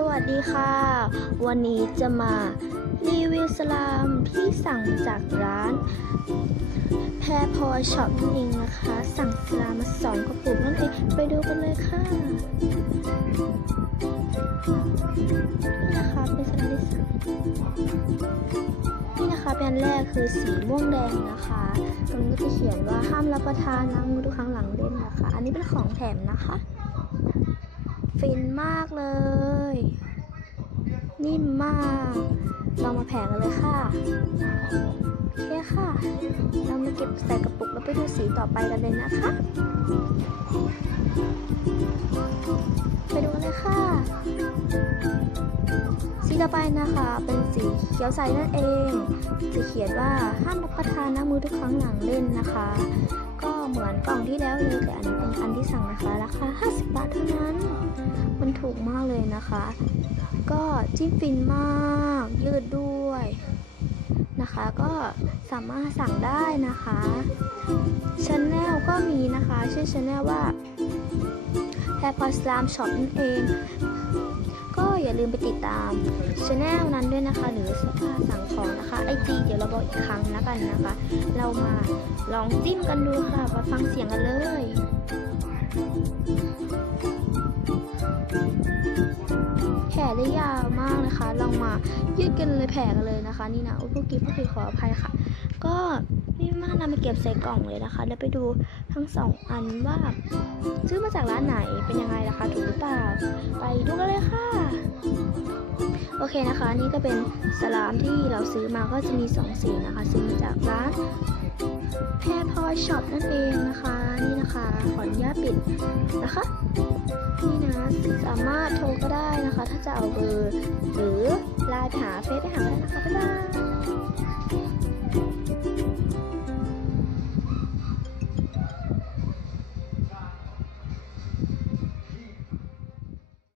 สวัสดีค่ะวันนี้จะมารีวิวสลามที่สั่งจากร้านแพรพลอยช็อปนั่นเองนะคะสั่งสลามมา2 กระปุกนั่นเองไปดูกันเลยค่ะนี่นะคะเป็นสลามที่สั่งนี่นะคะเป็นอันแรกคือสีม่วงแดงนะคะตรงนี้ก็จะเขียนว่าห้ามรับประทานล้างมือทุกครั้งหลังเล่นนะคะอันนี้เป็นของแถมนะคะฟินมากเลยนิ่มมากเรามาแผ่กันเลยค่ะโอเคค่ะเรามาเก็บใส่กระปุกแล้วไปดูสีต่อไปกันเลยนะคะไปดูกันเลยค่ะสีต่อไปนะคะเป็นสีเขียวใสนั่นเองจะเขียนว่าห้ามรับประทานล้างมือทุกครั้งหลังเล่นนะคะก็เหมือนกล่องที่แล้วเลยแต่อันนี้เป็นอันที่สั่งนะคะราคา50 บาทเท่านั้นมันถูกมากเลยนะคะก็จิ้มฟินมากยืดด้วยนะคะก็สามารถสั่งได้นะคะชาแนลก็มีนะคะชื่อชาแนลว่าแพรพลอยสลามช็อปนั่นเองก็อย่าลืมไปติดตามชาแนลนั้นด้วยนะคะหรือสั่งของนะคะIGเดี๋ยวเราบอกอีกครั้งแล้วกันนะคะเรามาลองจิ้มกันดูค่ะมาฟังเสียงกันเลยแผลได้ยาวมากนะคะลองมายืดกันเลยแผลกันเลยนะคะนี่นะผู้กิขออภัยค่ะก็นี่มากนำมาเก็บใส่กล่องเลยนะคะแล้วไปดูทั้ง2 อันว่าซื้อมาจากร้านไหนเป็นยังไงราคาถูกหรือเปล่าไปดูกันเลยค่ะโอเคนะคะนี่ก็เป็นสลามที่เราซื้อมาก็จะมี2 สีนะคะซื้อมาจากร้านแพรพลอยช็อปนั่นเองนะคะนี่นะคะขออนุญาตปิดนะคะนี่นะสามารถโทรก็ได้นะคะถ้าจะเอาเบอร์หรือไลน์ไปหาเฟซไปหาได้นะคะบ๊ายบาย